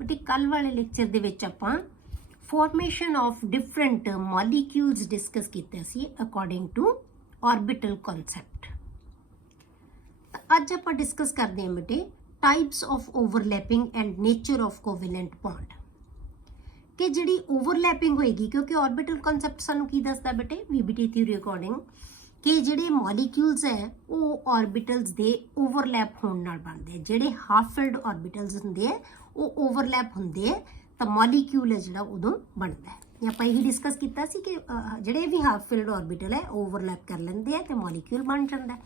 But कल वाले lecture दे विच आपां formation of different molecules discuss कीते सी अकॉर्डिंग टू ऑर्बिटल कॉन्सैप्ट। अज आपां डिस्कस करते हैं बेटे types of overlapping and nature of covalent bond कि जिहड़ी ओवरलैपिंग होएगी, क्योंकि ऑर्बिटल कॉन्सैप्ट सानू की दसदा बेटे वीबीटी थ्योरी अकॉर्डिंग कि जिहड़े मॉलिक्यूल्स है वो ऑर्बिटल्स दे ओवरलैप होण नाल बनदे हैं। जिहड़े हाफ फिल्ड ऑर्बिटल्स हुंदे हैं वो ओवरलैप हुंदे हैं तो मॉलिक्यूल है जिहड़ा उदों बनदा है। आपां यही डिस्कस कीता सी कि जिहड़े भी हाफ फिल्ड ऑर्बिटल है ओवरलैप कर लैंदे हैं तो मॉलिक्यूल बन जांदा है।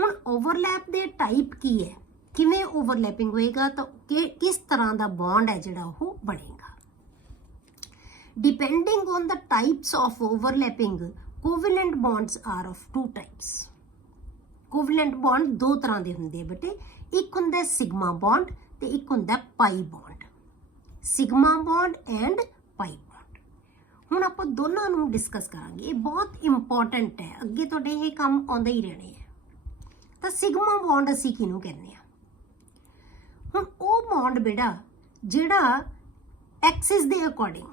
हुण ओवरलैप दे टाइप की है, किवें ओवरलैपिंग होएगा तो किस तरह का बॉन्ड है जिहड़ा वो बनेगा। Depending on the types of overlapping covalent bonds are of two types. Covalent bond दो तरह के होंगे बेटे, एक होंगे सिग्मा बॉन्ड ते एक होंगे pi bond. Sigma bond and pi bond हुण आपां दोनों नूं डिस्कस करांगे। ये बहुत इंपॉर्टेंट है, अगे तुहाडे ये काम आउंदे ही रहने है। तो सिग्मा बॉन्ड असीं किहनूं कहने आ? हुण वो बॉन्ड बेटा जिहड़ा एक्सिस दे अकॉर्डिंग,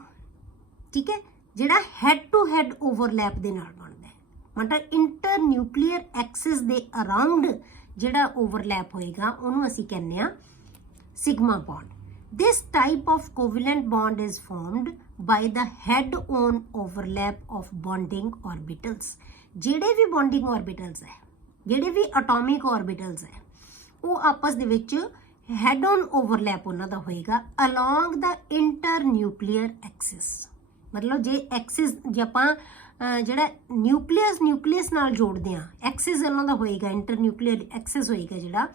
ठीक है, जिहड़ा हैड टू हैड ओवरलैप दे नाल बनदा है, मतलब इंटर न्यूक्लियर एक्सिस दे अराउंड जिहड़ा ओवरलैप होएगा उहनूं असीं कहने आ sigma bond. This type of covalent bond is formed by the head on overlap of bonding orbitals. जिहड़े भी बॉन्डिंग ऑर्बिटल्स है, जिहड़े भी एटॉमिक ऑर्बिटल्स है, वो आपस दे विच हेड ऑन ओवरलैप उन्हां दा होएगा along the inter nuclear axis. मतलब जे एक्सिस जे आपां जिहड़ा न्यूक्लियस नाल जोड़दे आ, एक्सिस उन्हां दा होएगा, इंटर न्यूक्लियर एक्सिस होएगा जिहड़ा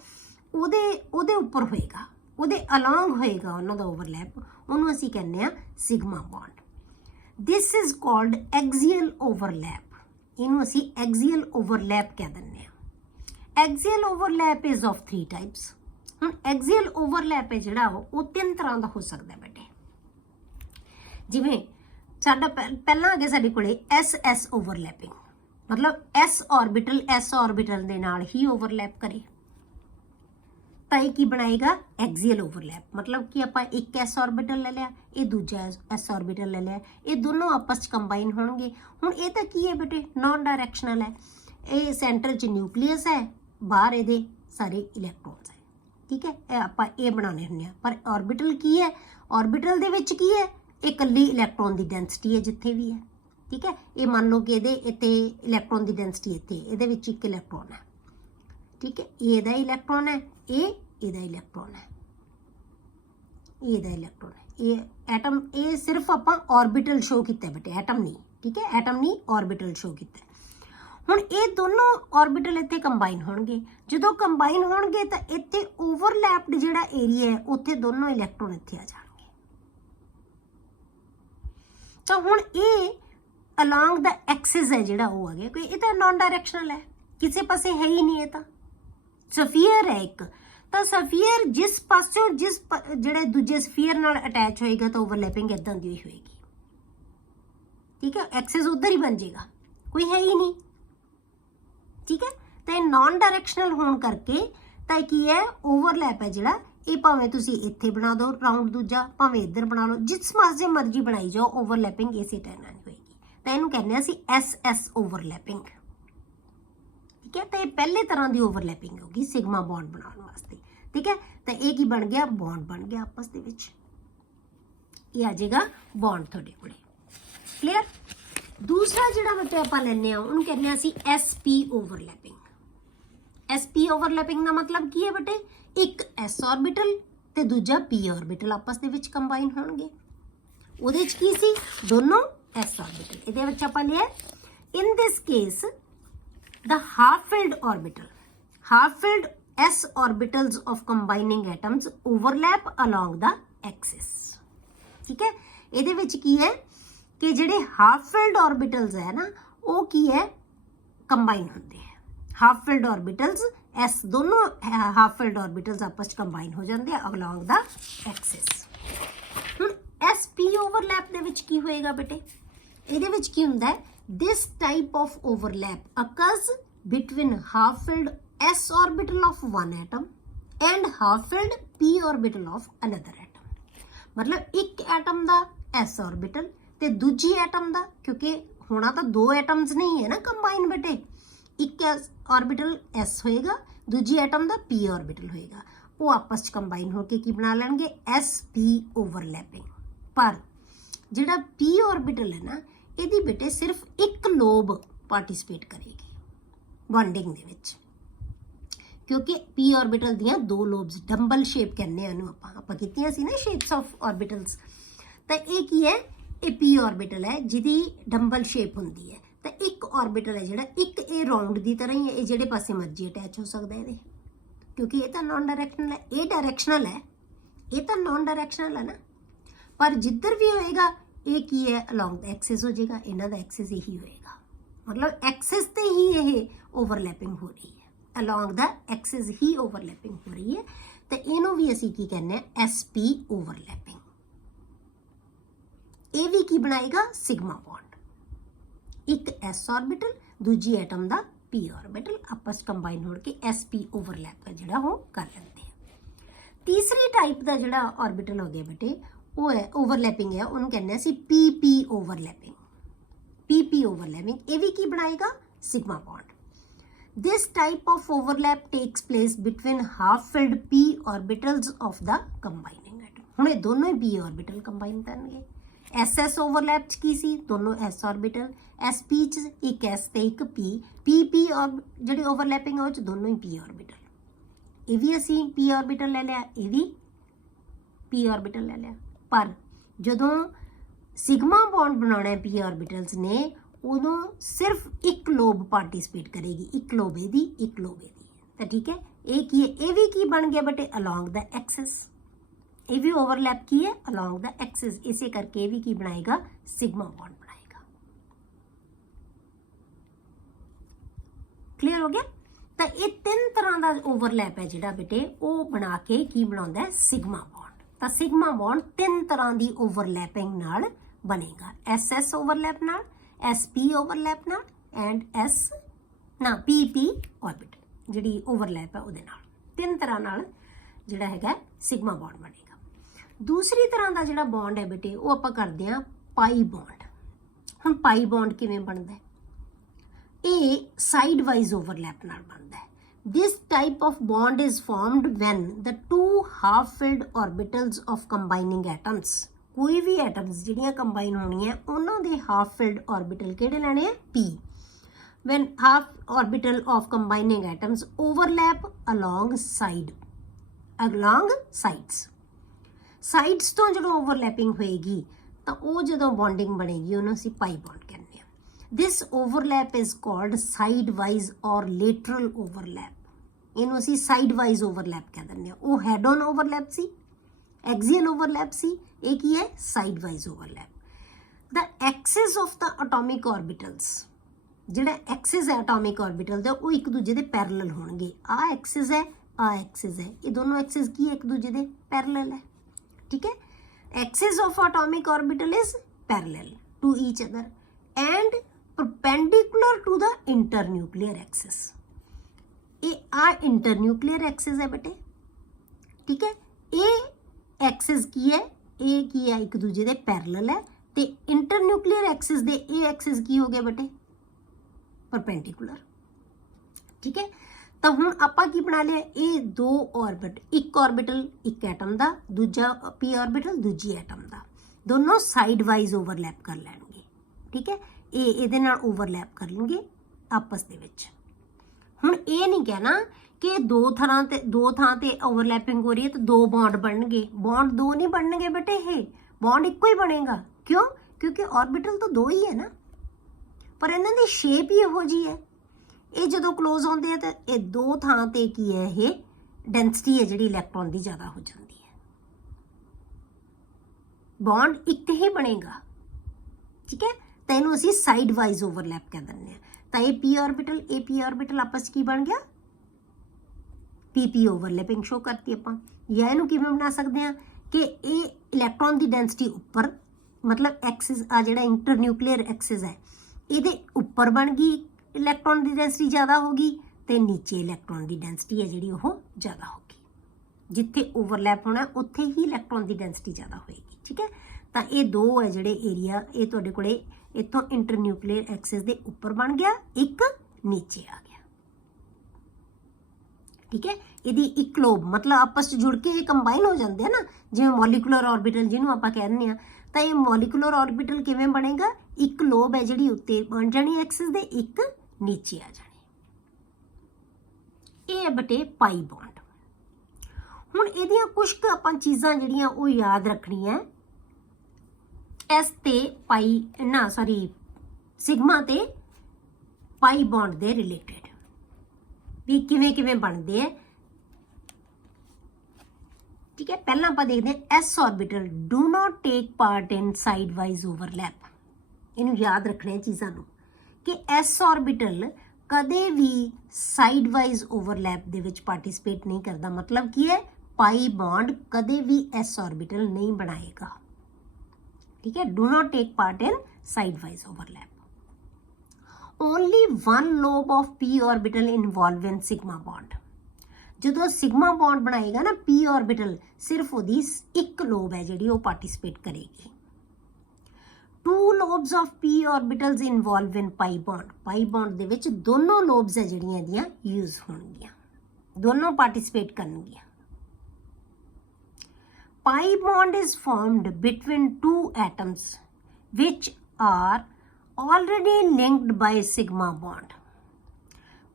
ओदे उपर होएगा, ओदे अलोंग होएगा उन्हां दा ओवरलैप, उहनूं असीं कहने आ sigma bond. This is called axial overlap. इहनूं असीं एक्सियल ओवरलैप कह दिंदे आ। Axial overlap is of three types. हुण एक्सियल ओवरलैप है जिहड़ा वो तीन तरह का हो सकदा बेटे। जिवें साडा पहला आ गया साडे कोले एस एस ओवरलैपिंग, मतलब एस ऑर्बिटल दे नाल ही ओवरलैप करे तां की बनाएगा एक्सियल ओवरलैप। मतलब कि आपां एक एस ऑर्बिटल ले लिया, ये दूजा एस ऑर्बिटल ले लिया, ये दोनों आपस च कंबाइन होणगे। हुण ये तां की है बेटे, नॉन डायरैक्शनल है। ये सेंटर च न्यूक्लियस है, बाहर ये सारे इलैक्ट्रॉन्स है, ठीक है, ये आपां ये बनाने हुंदे आ। पर ऑर्बिटल की है, ऑर्बिटल दे विच की है, एक कल्ली इलैक्ट्रॉन की डेंसिटी है जिथे भी है, ठीक है। ये मान लो कि इत्थे इलैक्ट्रॉन की डेंसिटी इत्थे इहदे विच एक इलैक्ट्रॉन है, ठीक है, ये इहदा इलैक्ट्रॉन है, ये इहदा इलैक्ट्रॉन है, ये इहदा इलैक्ट्रॉन है। ये एटम, ये सिर्फ आपां ऑर्बिटल शो कीता बेटे, एटम नहीं, ठीक है, एटम नहीं ऑर्बिटल शो कीता। हुण ये दोनों ऑर्बिटल इत्थे कंबाइन होणगे। जदों कंबाइन होणगे तां इत्थे ओवरलैप्ड जिहड़ा एरिया है उत्थे दोनों इलैक्ट्रॉन इत्थे आ जाणगे। तो हुण ये अलोंग द एक्सिस है जिहड़ा वो आ गया, कोई ये तो नॉन डायरैक्शनल है, किसी पासे है ही नहीं। ये तो सफीयर है एक, तो सफीयर जिस पासों जिस जिहड़े दूजे सफीयर नाल अटैच होएगा तो ओवरलैपिंग इदां दी होएगी, ठीक है, एक्सिस उधर ही बन जाएगा, कोई है ही नहीं, ठीक है। तो नॉन डायरैक्शनल होने करके तो की है ओवरलैप है जिहड़ा, ये भावें तुसी इत्थे बना दो राउंड दूजा, भावें इधर बना लो, जिस पासे मर्जी बनाई जाओ, ओवरलैपिंग इसी टाइम नहीं होएगी। तो इहनूं कहने असीं एस एस ओवरलैपिंग, ठीक है। तो ये पहले तरह की ओवरलैपिंग होगी सिग्मा बॉन्ड बनाने वास्ते, ठीक है। तो ये की बन गया, बॉन्ड बन गया आपस दे विच, ये आ जाएगा बॉन्ड तुहाडे कोले, क्लीयर। दूसरा जिहड़ा बेटे आपां लैंदे आ उहनूं कहने असीं S P overlapping. S P overlapping का मतलब की है बेटे, एक एस ऑर्बिटल ते दूजा पी ऑर्बिटल आपस दे विच कंबाइन होणगे। उहदे विच की सी, दोनों एस ऑर्बिटल। इहदे विच आपां लिया in this case the half filled orbital, half filled S orbitals of combining atoms overlap along the axis, ठीक है। इहदे विच की है कि जिहड़े हाफ फिल्ड ऑर्बिटल्स है ना, वो की है कंबाइन होंदे हैं। हाफ फिल्ड ऑर्बिटल्स एस, दोनों हाफ फिल्ड ऑर्बिटल्स आपस कंबाइन हो जाते हैं अलोंग द एक्सिस। हुण एस पी ओवरलैप दे विच की होएगा बेटे, इहदे विच की हुंदा है, this type of overlap occurs between half filled S orbital of one atom and half filled P orbital of another atom. मतलब एक एटम का एस ऑर्बिटल ते दूजी एटम का, क्योंकि होना तो दो एटम्स नहीं है ना कंबाइन बेटे, एक ऑर्बिटल एस होएगा, दूजी एटम का पी ऑर्बिटल होएगा, वो आपस कंबाइन होकर की बना लेंगे एस पी ओवरलैपिंग। पर जिहड़ा पी ऑर्बिटल है ना, इहदी बेटे सिर्फ एक लोब पार्टिसिपेट करेगी बॉन्डिंग दे विच, क्योंकि पी ऑर्बिटल दियां दो लोब्स, डंबल शेप कहने आपां कीतियां सी ना शेप्स ऑफ ऑर्बिटल्स, तो ये की है, ये पी ऑर्बिटल है जिहदी डंबल शेप हुंदी है। तो एक ऑर्बिटल है जिहड़ा, एक ये राउंड की तरह ही है, ये जिहड़े पासे मर्जी अटैच हो सकता है, क्योंकि ये तो नॉन डायरैक्शनल है, ये डायरैक्शनल है, ये तो नॉन डायरैक्शनल है ना, पर जिधर भी होएगा ये की है अलॉन्ग द एक्सिस हो जाएगा, इन्हां दा एक्सिस यही होएगा, मतलब एक्सिस ते ही ये ओवरलैपिंग हो रही है, along the axis he overlapping हो रही है। तो इनू भी असी की कहने एस पी ओवरलैपिंग। ये भी की बनाएगा सिग्मा बॉन्ड, एक एस ऑर्बिटल दूजी एटम का पी ऑर्बिटल आपस कंबाइन होकर एस पी ओवरलैप का जिहड़ा वो कर लेते हैं। तीसरी टाइप का जिहड़ा ऑर्बिटल हो गया बेटे, वो है ओवरलैपिंग है, उन्होंने कहने सी p p overlapping. P p overlapping ये भी की बनाएगा sigma bond. This type of overlap takes place between half-filled p orbitals of the combining atom। हुण ये दोनों ही p orbital combine करनगे। SS overlap च की सी, दोनों s orbital, sp च एक s ते एक p, pp और जिहड़ी overlapping है वो च दोनों ही p orbital। ये भी असी p orbital ले लिया, ये भी p orbital ले लिया, पर जदों सिग्मा बॉन्ड बनाना है p orbitals ने, उदों सिर्फ एक लोब पार्टिसिपेट करेगी, एक लोब एदी, एक लोब एदी, तो ठीक है। एक ये भी की बन गया बटे अलॉन्ग द एक्सिस, ये भी ओवरलैप की है अलॉन्ग द एक्सिस, इसे करके ये भी की बनाएगा सिग्मा बॉन्ड बनाएगा। क्लियर हो गया। तो ये तीन तरह का ओवरलैप है जिहड़ा बेटे वो बना के की बनाउंदा है सिग्मा बॉन्ड। तो सिग्मा बॉन्ड तीन तरह की ओवरलैपिंग नाल बनेगा, एस एस ओवरलैप नाल, एस पी ओवरलैप नाल एंड एस ना पी पी ऑर्बिटल जिहड़ी ओवरलैप है उहदे नाल, तीन तरह नाल जिहड़ा हैगा सिग्मा बॉन्ड बनेगा। दूसरी तरह का जिहड़ा बॉन्ड है बेटे वो आपां करदे हां पाई बॉन्ड। हुण पाई बॉन्ड किवें बनदा है, ये साइड वाइज ओवरलैप नाल बनदा है। This type of bond is formed when the two half filled orbitals of combining atoms, कोई भी एटम्स जिहड़ियां कंबाइन होनी है उन्हां दे हाफ फिल्ड ऑर्बिटल किहड़े लैणे आ पी, when half orbital of combining atoms overlap along sides, sides तो जो ओवरलैपिंग होएगी तो वो जो बॉन्डिंग बनेगी उन्होंने असीं पाई बॉन्ड कहने हैं। This overlap is called side wise और लेटरल ओवरलैप, इन्हों असीं साइड वाइज ओवरलैप कह दिंदे हां। वो हैड ऑन ओवरलैप सी, एक्सियल ओवरलैप सी, एक ही है side wise overlap. The axis of the atomic orbitals, जिहड़ा एक्सिस है एटॉमिक ऑर्बिटल दा वो एक दूजे दे पैरेलल होणगे, आ एक्सिस है आ एक्सिस है, ये दोनों एक्सिस की एक दूजे दे पैरेलल है, ठीक है। Axis of atomic orbital is parallel to each other and perpendicular to the internuclear axis. ये आ इंटरन्यूक्लियर एक्सिस है बेटे, ठीक है। ये एक्सिस की है, ए की है एक दूजे दे पैरेलल है, ते इंटरन्यूक्लियर एक्सिस दे ए एक्सिस की हो गया बेटे परपेंडिकुलर, ठीक है। तो हुण आपां की बना लिया, ये दो ऑर्बिट, एक ऑर्बिटल एक एटम दा, दूजा पी ऑर्बिटल दूजी एटम दा, दोनों साइड वाइज ओवरलैप कर लैणगे, ठीक है। ये इहदे नाल ओवरलैप कर लेंगे आपस दे विच। हुण ये नहीं कहना कि दो थां ते ओवरलैपिंग हो रही है तो दो बॉन्ड बनणगे, बॉन्ड दो नहीं बनणगे बेटे, ये बॉन्ड इक्को ही बनेगा। क्यों? क्योंकि ऑर्बिटल तो दो ही है ना, पर इन्हां दी शेप ही इहो जी है। ये जो क्लोज होंदे है तो ये दो थां ते की है, ये डेंसिटी है जिहड़ी इलैक्ट्रॉन की ज़्यादा हो जाती है, बॉन्ड एक ही बनेगा, ठीक है। तो इन्हूं असीं साइड वाइज ओवरलैप कह दिंदे हां। तो ये पी ऑर्बिटल आपस की बन गया पी पी ओवरलैपिंग शो करती आपां। या इहनूं किवें बना सकते हैं कि ये इलैक्ट्रॉन की डेंसिटी उपर, मतलब एक्सिस आ जिहड़ा इंटरन्यूक्लियर एक्सिस है ये उपर बन गई, इलैक्ट्रॉन की डेंसिटी ज़्यादा होगी, तो नीचे इलैक्ट्रॉन की डेंसिटी है जिहड़ी वो ज़्यादा होगी। ਜਿੱਥੇ ਓਵਰਲੈਪ ਹੋਣਾ ਉੱਥੇ ਹੀ ਇਲੈਕਟ੍ਰੋਨ ਦੀ ਡੈਂਸਿਟੀ ਜ਼ਿਆਦਾ ਹੋਏਗੀ। ਠੀਕ ਹੈ, ਤਾਂ ਇਹ ਦੋ ਹੈ ਜਿਹੜੇ ਏਰੀਆ, ਇਹ ਤੁਹਾਡੇ ਕੋਲੇ ਇੱਥੋਂ ਇੰਟਰਨਿਊਕਲੀਅਰ ਐਕਸਿਸ ਦੇ ਉੱਪਰ ਬਣ ਗਿਆ, ਇੱਕ ਨੀਚੇ ਆ ਗਿਆ। ਠੀਕ ਹੈ, ਇਹਦੀ ਇੱਕ ਲੋਬ ਮਤਲਬ ਆਪਸ ਚ ਜੁੜ ਕੇ ਇਹ ਕੰਬਾਈਨ ਹੋ ਜਾਂਦੇ ਆ ਨਾ, ਜਿਵੇਂ ਮੋਲੀਕੂਲਰ ਆਰਬਿਟਲ ਜਿਹਨੂੰ ਆਪਾਂ ਕਹਿ ਦਿੰਦੇ ਆ। ਤਾਂ ਇਹ ਮੋਲੀਕੂਲਰ ਆਰਬਿਟਲ ਕਿਵੇਂ ਬਣੇਗਾ, ਇੱਕ ਲੋਬ ਹੈ ਜਿਹੜੀ ਉੱਤੇ ਬਣ ਜਾਣੀ ਐਕਸਿਸ ਦੇ, ਇੱਕ ਨੀਚੇ ਆ ਜਾਣੀ। ਇਹ ਹੈ ਬਟੇ ਪਾਈ ਬੌਂਡ। ਹੁਣ ਇਹਦੀਆਂ ਕੁਝ ਕੁ ਆਪਾਂ ਚੀਜ਼ਾਂ ਜਿਹੜੀਆਂ ਉਹ ਯਾਦ ਰੱਖਣੀਆਂ, ਐਸ ਤੇ ਪਾਈ ਨਾ ਸੌਰੀ ਸਿਗਮਾ ਤੇ ਪਾਈ ਬੌਂਡ ਦੇ ਰਿਲੇਟਡ ਵੀ ਕਿਵੇਂ ਕਿਵੇਂ ਬਣਦੇ ਆ। ਠੀਕ ਹੈ, ਪਹਿਲਾਂ ਆਪਾਂ ਦੇਖਦੇ ਹਾਂ S orbital do not take part in side wise overlap. ਇਹਨੂੰ ਯਾਦ ਰੱਖਣਾ ਚੀਜ਼ਾਂ ਨੂੰ ਕਿ ਐਸ ਆਰਬਿਟਲ ਕਦੇ ਵੀ ਸਾਈਡ ਵਾਈਜ਼ ਓਵਰਲੈਪ ਦੇ ਵਿੱਚ ਪਾਰਟਿਸਿਪੇਟ ਨਹੀਂ ਕਰਦਾ। ਮਤਲਬ ਕੀ ਹੈ, ਪਾਈ ਬੌਂਡ ਕਦੇ ਵੀ ਐਸ ਆਰਬਿਟਲ ਨਹੀਂ ਬਣਾਏਗਾ। ਠੀਕ ਹੈ, do not take part in side wise overlap. only one lobe of p orbital involved in sigma bond। ਜਦੋਂ ਸਿਗਮਾ ਬੌਂਡ ਬਣਾਏਗਾ ਨਾ p orbital, ਸਿਰਫ ਉਹਦੀ ਇੱਕ ਲੋਬ ਹੈ ਜਿਹੜੀ ਉਹ ਪਾਰਟਿਸਿਪੇਟ ਕਰੇਗੀ। two lobes of p orbitals involved in pi bond। pi bond ਦੇ ਵਿੱਚ ਦੋਨੋਂ ਲੋਬਸ ਹੈ ਜਿਹੜੀਆਂ ਇਹਦੀਆਂ ਯੂਜ਼ ਹੋਣਗੀਆਂ, ਦੋਨੋਂ ਪਾਰਟਿਸਿਪੇਟ ਕਰਨਗੀਆਂ। pi bond is formed between two atoms which are already linked by sigma bond।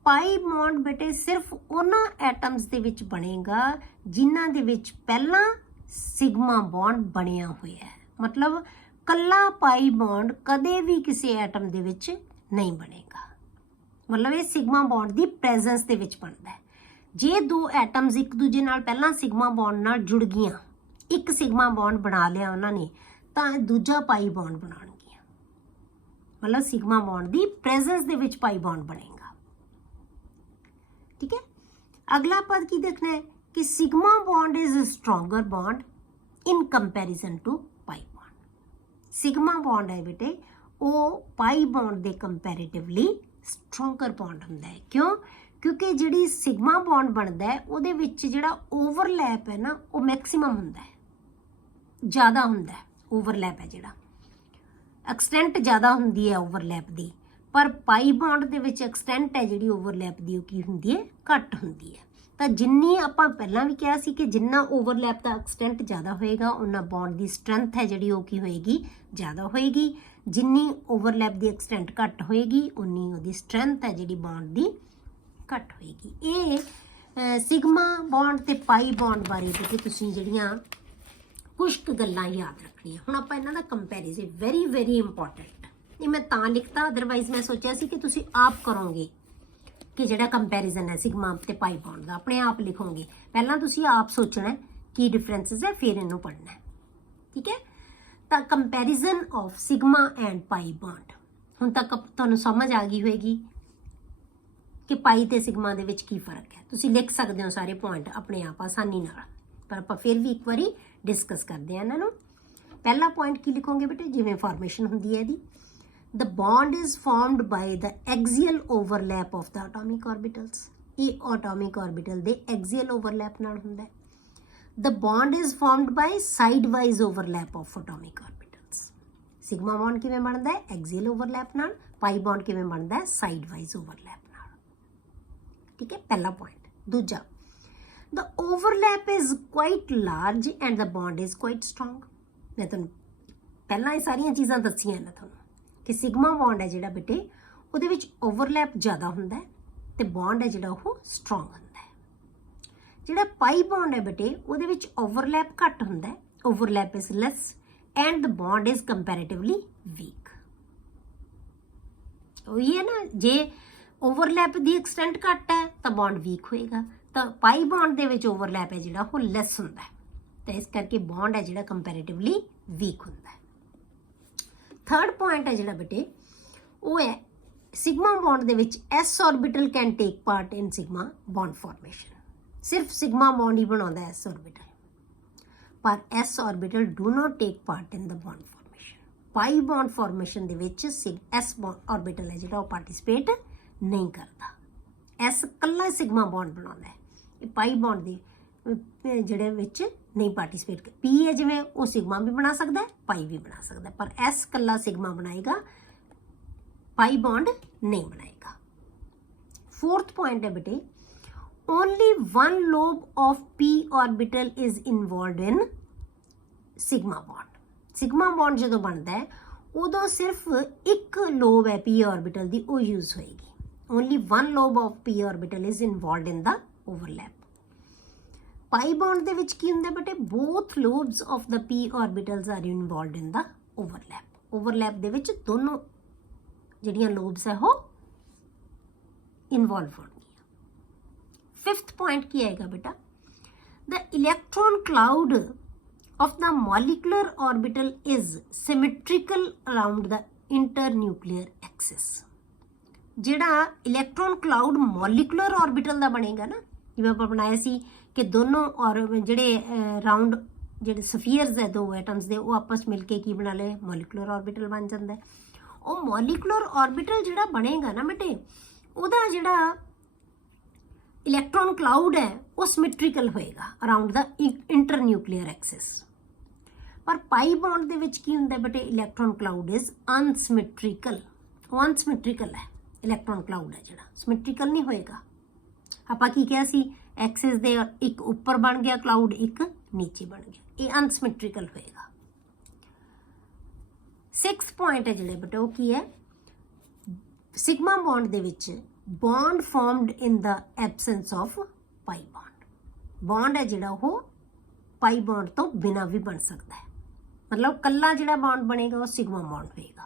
Pi bond ਬੇਟੇ ਸਿਰਫ ਉਹਨਾਂ ਐਟਮਸ ਦੇ ਵਿੱਚ ਬਣੇਗਾ ਜਿਨ੍ਹਾਂ ਦੇ ਵਿੱਚ ਪਹਿਲਾਂ ਸਿਗਮਾ ਬੌਂਡ ਬਣਿਆ ਹੋਇਆ ਹੈ। ਮਤਲਬ ਕੱਲਾ ਪਾਈ ਬੌਂਡ ਕਦੇ ਵੀ ਕਿਸੇ ਐਟਮ ਦੇ ਵਿੱਚ ਨਹੀਂ ਬਣੇਗਾ। ਮਤਲਬ ਇਹ ਸਿਗਮਾ ਬੌਂਡ ਦੀ ਪ੍ਰੈਜ਼ੈਂਸ ਦੇ ਵਿੱਚ ਬਣਦਾ ਹੈ। ਜੇ ਦੋ ਐਟਮਸ ਇੱਕ ਦੂਜੇ ਨਾਲ ਪਹਿਲਾਂ ਸਿਗਮਾ ਬੌਂਡ ਨਾਲ ਜੁੜ ਗਈਆਂ, ਇੱਕ ਸਿਗਮਾ ਬੌਂਡ ਬਣਾ ਲਿਆ ਉਹਨਾਂ ਨੇ, ਤਾਂ ਦੂਜਾ ਪਾਈ ਬੌਂਡ ਬਣਾਉਣਗੀਆਂ। ਮਤਲਬ ਸਿਗਮਾ ਬੌਂਡ ਦੀ ਪ੍ਰੈਜ਼ੈਂਸ ਦੇ ਵਿੱਚ ਪਾਈ ਬੌਂਡ ਬਣੇਗਾ। ਠੀਕ ਹੈ, ਅਗਲਾ ਪਦ ਕੀ ਦੇਖਣਾ ਹੈ ਕਿ sigma bond is a stronger bond in comparison to pi bond. Sigma bond ਹੈ ਬੇਟੇ ਉਹ ਪਾਈ ਬੌਂਡ ਦੇ ਕੰਪੈਰੀਟਿਵਲੀ ਸਟਰੋਂਗਰ ਬੌਂਡ ਹੁੰਦਾ ਹੈ। ਕਿਉਂ? ਕਿਉਂਕਿ ਜਿਹੜੀ ਸਿਗਮਾ ਬੌਂਡ ਬਣਦਾ ਹੈ ਉਹਦੇ ਵਿੱਚ ਜਿਹੜਾ ਓਵਰਲੈਪ ਹੈ ਨਾ ਉਹ ਮੈਕਸਿਮਮ ਹੁੰਦਾ ਹੈ, ਜ਼ਿਆਦਾ ਹੁੰਦਾ ਹੈ। ਓਵਰਲੈਪ ਹੈ ਜਿਹੜਾ ਐਕਸਟੈਂਟ ਜ਼ਿਆਦਾ ਹੁੰਦੀ ਹੈ ਓਵਰਲੈਪ ਦੀ, ਪਰ ਪਾਈ ਬੌਂਡ ਦੇ ਵਿੱਚ ਐਕਸਟੈਂਟ ਹੈ ਜਿਹੜੀ ਓਵਰਲੈਪ ਦੀ ਉਹ ਕੀ ਹੁੰਦੀ ਹੈ, ਘੱਟ ਹੁੰਦੀ ਹੈ। ਤਾਂ ਜਿੰਨੀ ਆਪਾਂ ਪਹਿਲਾਂ ਵੀ ਕਿਹਾ ਸੀ ਕਿ ਜਿੰਨਾ ਓਵਰਲੈਪ ਦਾ ਐਕਸਟੈਂਟ ਜ਼ਿਆਦਾ ਹੋਏਗਾ ਉਹਨਾਂ ਬੌਂਡ ਦੀ ਸਟਰੈਂਥ ਹੈ ਜਿਹੜੀ ਉਹ ਕੀ ਹੋਏਗੀ, ਜ਼ਿਆਦਾ ਹੋਏਗੀ। ਜਿੰਨੀ ਓਵਰਲੈਪ ਦੀ ਐਕਸਟੈਂਟ ਘੱਟ ਹੋਏਗੀ ਉਨੀ ਉਹਦੀ ਸਟਰੈਂਥ ਹੈ ਜਿਹੜੀ ਬੌਂਡ ਦੀ ਘੱਟ ਹੋਏਗੀ। ਇਹ ਸਿਗਮਾ ਬੌਂਡ ਤੇ ਪਾਈ ਬੌਂਡ ਬਾਰੇ ਤੇ ਤੁਸੀਂ ਜਿਹੜੀਆਂ ਕੁਝ ਕੁ ਗੱਲਾਂ ਯਾਦ ਰੱਖਣੀਆਂ। ਹੁਣ ਆਪਾਂ ਇਹਨਾਂ ਦਾ ਕੰਪੈਰੀਜ਼ਨ ਵੈਰੀ ਵੈਰੀ ਇੰਪੋਰਟੈਂਟ, ਇਹ ਮੈਂ ਤਾਂ ਲਿਖਤਾ, ਅਦਰਵਾਈਜ਼ ਮੈਂ ਸੋਚਿਆ ਸੀ ਕਿ ਤੁਸੀਂ ਆਪ ਕਰੋਗੇ ਕਿ ਜਿਹੜਾ ਕੰਪੈਰੀਜ਼ਨ ਹੈ ਸਿਗਮਾ ਤੇ ਪਾਈ ਬੌਂਡ ਦਾ ਆਪਣੇ ਆਪ ਲਿਖੋਗੇ। ਪਹਿਲਾਂ ਤੁਸੀਂ ਆਪ ਸੋਚਣਾ ਕੀ ਡਿਫਰੈਂਸਸ ਹੈ, ਫਿਰ ਇਹਨੂੰ ਪੜ੍ਹਨਾ ਹੈ। ਠੀਕ ਹੈ, ਤਾਂ comparison of sigma and pi bond. ਹੁਣ ਤੱਕ ਤੁਹਾਨੂੰ ਸਮਝ ਆ ਗਈ ਹੋਏਗੀ ਕਿ ਪਾਈ ਤੇ ਸਿਗਮਾ ਦੇ ਵਿੱਚ ਕੀ ਫਰਕ ਹੈ। ਤੁਸੀਂ ਲਿਖ ਸਕਦੇ ਹੋ ਸਾਰੇ ਪੁਆਇੰਟ ਆਪਣੇ ਆਪ ਆਸਾਨੀ ਨਾਲ, ਪਰ ਆਪਾਂ ਫਿਰ ਵੀ ਇੱਕ ਵਾਰੀ ਡਿਸਕਸ ਕਰਦੇ ਹਾਂ ਇਹਨਾਂ ਨੂੰ। ਪਹਿਲਾ ਪੁਆਇੰਟ ਕੀ ਲਿਖੋਗੇ ਬੇਟੇ, ਜਿਵੇਂ ਫਾਰਮੇਸ਼ਨ ਹੁੰਦੀ ਹੈ ਇਹਦੀ, the bond is formed by the axial overlap of the atomic orbitals। ਇਹ atomic orbital ਦੇ axial overlap ਨਾਲ ਹੁੰਦਾ ਹੈ। the bond is formed by sidewise overlap of atomic orbitals। sigma bond ਕਿਵੇਂ ਬਣਦਾ ਹੈ, axial overlap ਨਾਲ। pi bond ਕਿਵੇਂ ਬਣਦਾ ਹੈ, sidewise overlap ਨਾਲ। ਠੀਕ ਹੈ, ਪਹਿਲਾ ਪੁਆਇੰਟ। ਦੂਜਾ, the overlap is quite large and the bond is quite strong। ਮੈਂ ਤੁਹਾਨੂੰ ਪਹਿਲਾਂ ਇਹ ਸਾਰੀਆਂ ਚੀਜ਼ਾਂ ਦੱਸੀਆਂ ਨੇ ਤੁਹਾਨੂੰ ਕਿ ਸਿਗਮਾ ਬੌਂਡ ਹੈ ਜਿਹੜਾ ਬੇਟੇ ਉਹਦੇ ਵਿੱਚ ਓਵਰਲੈਪ ਜ਼ਿਆਦਾ ਹੁੰਦਾ ਹੈ ਤੇ ਬੌਂਡ ਹੈ ਜਿਹੜਾ ਉਹ ਸਟਰੋਂਗ ਹੁੰਦਾ ਹੈ। ਜਿਹੜਾ ਪਾਈ ਬੌਂਡ ਹੈ ਬੇਟੇ ਉਹਦੇ ਵਿੱਚ ਓਵਰਲੈਪ ਘੱਟ ਹੁੰਦਾ ਹੈ, overlap is less and the bond is comparatively weak. ਉਹੀ ਹੈ ਨਾ, ਜੇ ਓਵਰਲੈਪ ਦੀ ਐਕਸਟੈਂਟ ਘੱਟ ਹੈ ਤਾਂ ਬੌਂਡ ਵੀਕ ਹੋਏਗਾ, ਤਾਂ ਪਾਈ ਬੌਂਡ ਦੇ ਵਿੱਚ ਓਵਰਲੈਪ ਹੈ ਜਿਹੜਾ ਉਹ ਲੈਸ ਹੁੰਦਾ ਹੈ, ਤਾਂ ਇਸ ਕਰਕੇ ਬੌਂਡ ਹੈ ਜਿਹੜਾ ਕੰਪੈਰੀਟਿਵਲੀ ਵੀਕ ਹੁੰਦਾ ਹੈ। ਥਰਡ ਪੁਆਇੰਟ ਹੈ ਜਿਹੜਾ ਬੇਟੇ ਉਹ ਹੈ ਸਿਗਮਾ ਬੌਂਡ ਦੇ ਵਿੱਚ s orbital can take part in sigma bond formation. ਸਿਰਫ ਸਿਗਮਾ ਬੌਂਡ ਹੀ ਬਣਾਉਂਦਾ ਐਸ ਆਰਬਿਟਲ, ਪਰ s orbital do not take part in the bond formation. Pi bond formation ਦੇ ਵਿੱਚ ਐਸ ਆਰਬਿਟਲ ਹੈ ਜਿਹੜਾ ਉਹ ਪਾਰਟਿਸਿਪੇਟ ਨਹੀਂ ਕਰਦਾ। ਐਸ ਕੱਲਾ ਸਿਗਮਾ ਬੌਂਡ ਬਣਾਉਂਦਾ ਹੈ, ਇਹ ਪਾਈ ਬੌਂਡ ਦੀ ਜਿਹੜੇ ਵਿੱਚ ਨਹੀਂ ਪਾਰਟਿਸਿਪੇਟ ਪੀ ਹੈ ਜਿਵੇਂ ਉਹ ਸਿਗਮਾ ਵੀ ਬਣਾ ਸਕਦਾ ਹੈ ਪਾਈ ਵੀ ਬਣਾ ਸਕਦਾ ਪਰ ਐਸ ਕੱਲਾ ਸਿਗਮਾ ਬਣਾਏਗਾ ਪਾਈ ਬੌਂਡ ਨਹੀਂ ਬਣਾਏਗਾ। फोर्थ पॉइंट है बेटे only one lobe of p orbital is involved in sigma bond. Sigma bond जो बनता है उदों सिर्फ एक लोब है p ऑर्बिटल दी वो यूज होएगी। Only one lobe of p orbital is involved in the overlap. Pi bond दे विच की हुंदा बेटे both lobes of the p orbitals are involved in the overlap. Overlap दे विच दोनों जिहड़ियां लोब्स है वो इन्वॉल्व होगी। फिफ्थ पॉइंट की आएगा बेटा the electron cloud of the molecular orbital is symmetrical around the internuclear axis. जिहड़ा इलेक्ट्रॉन क्लाउड मॉलिक्यूलर ऑर्बिटल दा बनेगा ना जिवें आपां बनाया सी कि दोनों और जिहड़े राउंड जिहड़े सफीयर्स है दो एटम्स दे वो आपस मिलके की बना ले मॉलिक्यूलर ऑर्बिटल बन जाता है। वो मॉलिक्यूलर ऑर्बिटल जिहड़ा बनेगा ना बेटे ਉਹਦਾ ਜਿਹੜਾ ਇਲੈਕਟ੍ਰੋਨ ਕਲਾਊਡ ਹੈ ਉਹ ਸਿਮੈਟ੍ਰੀਕਲ ਹੋਏਗਾ ਅਰਾਊਂਡ ਦਾ ਇੰਟਰਨਿਊਕਲੀਅਰ ਐਕਸਿਸ। ਪਰ ਪਾਈ ਬੌਂਡ ਦੇ ਵਿੱਚ ਕੀ ਹੁੰਦਾ ਬੇਟੇ ਇਲੈਕਟ੍ਰੋਨ ਕਲਾਊਡ ਇਜ਼ ਅਨਸਿਮੈਟ੍ਰੀਕਲ। ਉਹ ਅਨਸਿਮੈਟ੍ਰੀਕਲ ਹੈ ਇਲੈਕਟ੍ਰੋਨ ਕਲਾਊਡ ਹੈ ਜਿਹੜਾ ਸਿਮੈਟ੍ਰੀਕਲ ਨਹੀਂ ਹੋਏਗਾ। ਆਪਾਂ ਕੀ ਕਿਹਾ ਸੀ ਐਕਸਿਸ ਦੇ ਇੱਕ ਉੱਪਰ ਬਣ ਗਿਆ ਕਲਾਊਡ ਇੱਕ ਨੀਚੇ ਬਣ ਗਿਆ ਇਹ ਅਨਸਿਮੈਟ੍ਰੀਕਲ ਹੋਏਗਾ। 6th ਪੁਆਇੰਟ ਹੈ ਜਿਹੜੇ ਬੇਟੇ ਉਹ ਕੀ ਹੈ सिग्मा बॉन्ड दे विच bond formed in the absence of pi bond. Bond है जिहड़ा वो पाई बॉन्ड तो बिना भी बन सकता है मतलब कल्ला जिहड़ा बॉन्ड बनेगा वो सिग्मा बॉन्ड होएगा।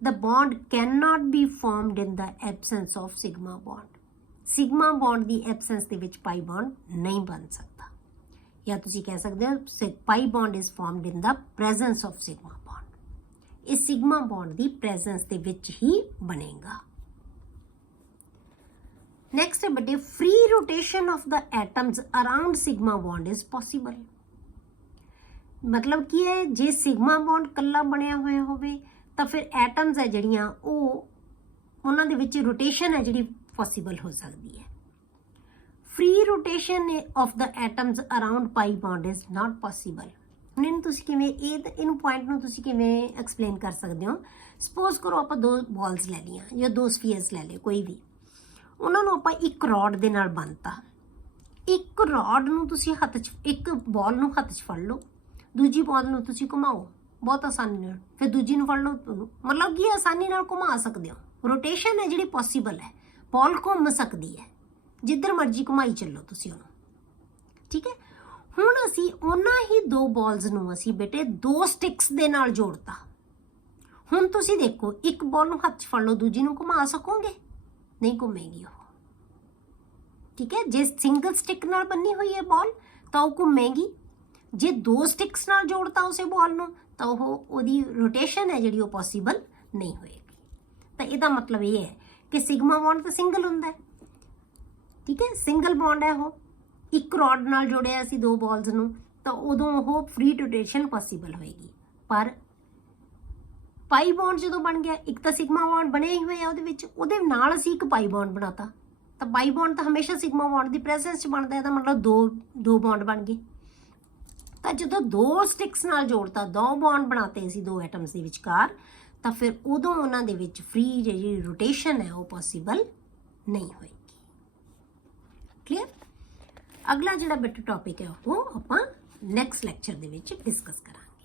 The bond can not be formed in the absence of sigma bond. Sigma bond की एबसेंस दे विच पाई बॉन्ड नहीं बन सकता या तुसीं कह सकते हो pi bond is formed in the presence of sigma bond. इस सिग्मा बॉन्ड की प्रेजेंस के विच ही बनेगा। नेक्स्ट है बेटे free rotation of the atoms around sigma bond is possible. मतलब की है जे सिग्मा बॉन्ड कल्ला बनया होया होवे तो फिर एटम्स है जड़ियां उन्हां दे विच रोटेशन है जिहड़ी पॉसिबल हो सकती है। Free rotation of the atoms around pi bond is not possible. ਹੁਣ ਇਹਨੂੰ ਤੁਸੀਂ ਕਿਵੇਂ ਇਹਨੂੰ ਪੁਆਇੰਟ ਨੂੰ ਤੁਸੀਂ ਕਿਵੇਂ ਐਕਸਪਲੇਨ ਕਰ ਸਕਦੇ ਹੋ। ਸਪੋਜ਼ ਕਰੋ ਆਪਾਂ ਦੋ ਬਾਲਸ ਲੈ ਲਈਆਂ ਜਾਂ ਦੋ ਸਫੀਅਰਸ ਲੈ ਲਏ ਕੋਈ ਵੀ ਉਹਨਾਂ ਨੂੰ ਆਪਾਂ ਇੱਕ ਰੋਡ ਦੇ ਨਾਲ ਬੰਨਤਾ। ਇੱਕ ਰੋਡ ਨੂੰ ਤੁਸੀਂ ਹੱਥ 'ਚ ਇੱਕ ਬਾਲ ਨੂੰ ਹੱਥ 'ਚ ਫੜ ਲਓ ਦੂਜੀ ਬਾਲ ਨੂੰ ਤੁਸੀਂ ਘੁਮਾਓ ਬਹੁਤ ਆਸਾਨੀ ਨਾਲ ਫਿਰ ਦੂਜੀ ਨੂੰ ਫੜ ਲਓ ਮਤਲਬ ਕਿ ਆਸਾਨੀ ਨਾਲ ਘੁਮਾ ਸਕਦੇ ਹੋ। ਰੋਟੇਸ਼ਨ ਹੈ ਜਿਹੜੀ ਪੋਸੀਬਲ ਹੈ ਬਾਲ ਘੁੰਮ ਸਕਦੀ ਹੈ ਜਿੱਧਰ ਮਰਜ਼ੀ ਘੁਮਾਈ ਚੱਲੋ ਤੁਸੀਂ ਉਹਨੂੰ ਠੀਕ ਹੈ। ਹੁਣ ਅਸੀਂ ਉਹਨਾਂ ਹੀ ਦੋ ਬਾਲਸ ਨੂੰ ਅਸੀਂ ਬੇਟੇ ਦੋ ਸਟਿਕਸ ਦੇ ਨਾਲ ਜੋੜਤਾ। ਹੁਣ ਤੁਸੀਂ ਦੇਖੋ ਇੱਕ ਬਾਲ ਨੂੰ ਹੱਥ 'ਚ ਫੜ ਲਓ ਦੂਜੀ ਨੂੰ ਘੁਮਾ ਸਕੋਗੇ ਨਹੀਂ ਘੁੰਮੇਗੀ ਉਹ ਠੀਕ ਹੈ। ਜੇ ਸਿੰਗਲ ਸਟਿਕ ਨਾਲ ਬੰਨੀ ਹੋਈ ਹੈ ਬਾਲ ਤਾਂ ਉਹ ਘੁੰਮੇਗੀ ਜੇ ਦੋ ਸਟਿਕਸ ਨਾਲ ਜੋੜਤਾ ਉਸੇ ਬਾਲ ਨੂੰ ਤਾਂ ਉਹਦੀ ਰੋਟੇਸ਼ਨ ਹੈ ਜਿਹੜੀ ਉਹ ਪੋਸੀਬਲ ਨਹੀਂ ਹੋਏਗੀ। ਤਾਂ ਇਹਦਾ ਮਤਲਬ ਇਹ ਹੈ ਕਿ ਸਿਗਮਾ ਬੌਂਡ ਤਾਂ ਸਿੰਗਲ ਹੁੰਦਾ ਹੈ ਠੀਕ ਹੈ ਸਿੰਗਲ ਬੌਂਡ ਹੈ ਉਹ ਇੱਕ ਰੋਡ ਨਾਲ ਜੋੜਿਆ ਅਸੀਂ ਦੋ ਬਾਲਸ ਨੂੰ ਤਾਂ ਉਦੋਂ ਉਹ ਫ੍ਰੀ ਰੋਟੇਸ਼ਨ ਪੋਸੀਬਲ ਹੋਏਗੀ। ਪਰ ਪਾਈ ਬੌਂਡ ਜਦੋਂ ਬਣ ਗਿਆ ਇੱਕ ਤਾਂ ਸਿਗਮਾ ਬੌਂਡ ਬਣਿਆ ਹੀ ਹੋਇਆ ਉਹਦੇ ਉਹਦੇ ਨਾਲ ਅਸੀਂ ਇੱਕ ਪਾਈ ਬੌਂਡ ਬਣਾਤਾ ਤਾਂ ਪਾਈ ਬੌਂਡ ਤਾਂ ਹਮੇਸ਼ਾ ਸਿਗਮਾ ਬੌਂਡ ਦੀ ਪ੍ਰੈਜ਼ੈਂਸ 'ਚ ਬਣਦਾ ਇਹਦਾ ਮਤਲਬ ਦੋ ਬੌਂਡ ਬਣ ਗਏ। ਤਾਂ ਜਦੋਂ ਦੋ ਸਟਿਕਸ ਨਾਲ ਜੋੜਤਾ ਦੋ ਬੌਂਡ ਬਣਾਤੇ ਅਸੀਂ ਦੋ ਐਟਮਸ ਦੇ ਵਿਚਕਾਰ ਤਾਂ ਫਿਰ ਉਦੋਂ ਉਹਨਾਂ ਦੇ ਵਿੱਚ ਫ੍ਰੀ ਜਿਹੜੀ ਰੋਟੇਸ਼ਨ ਹੈ ਉਹ ਪੋਸੀਬਲ ਨਹੀਂ ਹੋਏਗੀ। ਕਲੀਅਰ। ਅਗਲਾ ਜਿਹੜਾ ਬੇਟਾ ਟੌਪਿਕ ਹੈ ਉਹ ਆਪਾਂ ਨੈਕਸਟ ਲੈਕਚਰ ਦੇ ਵਿੱਚ ਡਿਸਕਸ ਕਰਾਂਗੇ।